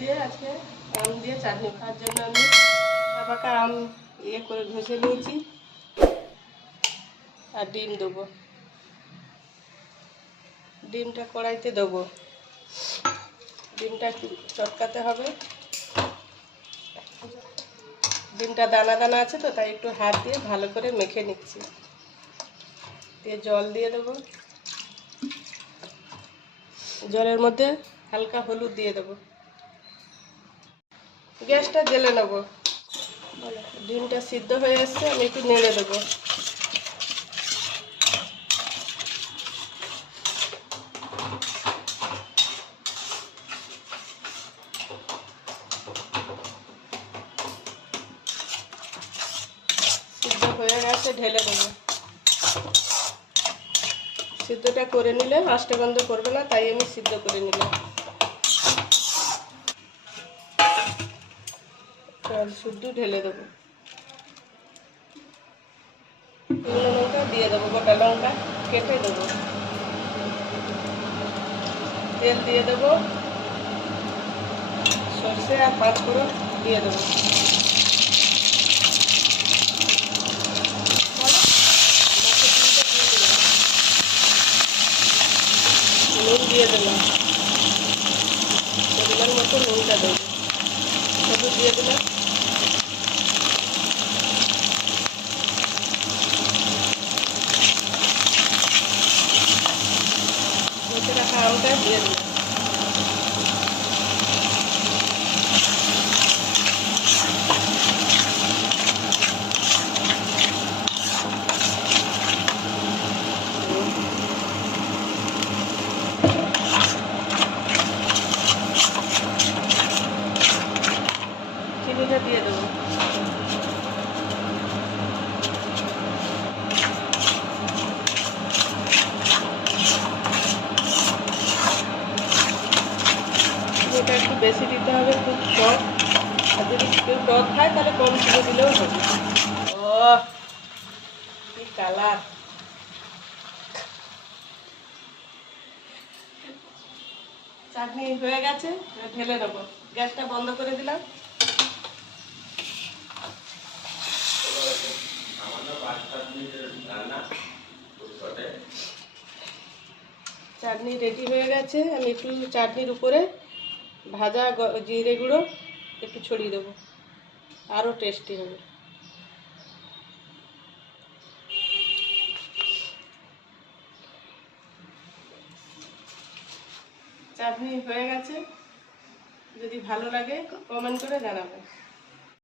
দিয়ে আজকে আম দিয়ে চাটনি খাওয়ার জন্য আমি পাকা আম করে ঘষে নিয়েছি আর ডিম দেবো। ডিমটা কড়াইতে দেবো। ডিমটা একটু চটকাতে হবে। ডিমটা দানা দানা আছে তো, তাই একটু হাত দিয়ে ভালো করে মেখে নিচ্ছি। দিয়ে জল দিয়ে দেবো। জলের মধ্যে হালকা হলুদ দিয়ে দেবো। গ্যাসটা জ্বেলে নেবো। ডিমটা সিদ্ধ হয়ে আসছে, আমি একটু নেড়ে দেবো। সিদ্ধ হয়ে গেছে, ঢেলে দেবো। সিদ্ধটা করে নিলে আঁশটা গন্ধ করবে না, তাই আমি সিদ্ধ করে নিলাম। শুদ্ধ ঢেলে দেবো। শুকনো লঙ্কা দিয়ে দেবো, গোটা লঙ্কা কেটে দেবো। তেল দিয়ে দেবো, সর্ষে আর পাঁচফোড়ন দিয়ে দেবো। নুন দিয়ে দিলাম, পরিমাণ মতো নুনটা দেবো। হলুদ দিয়ে দিলাম। মেখে রাখা আমটা দিয়ে দিলাম। চিনিটা দিয়ে দেবো। চিনিটা একটু বেশি দিতে হবে, খুব টক। আর যদি কেউ টক খায় তাহলে কম চিনি দিলেও হবে। ও কি কালার! চাটনি হয়ে গেছে, ঢেলে নেবো। গ্যাসটা বন্ধ করে দিলাম। চাটনি রেডি হয়ে গেছে। আমি একটু চাটনির উপরে ভাজা জিরে গুঁড়ো একটু ছড়িয়ে দেবো, আরও টেস্টি হবে। চাটনি হয়ে গেছে। যদি ভালো লাগে কমেন্ট করে জানাবেন।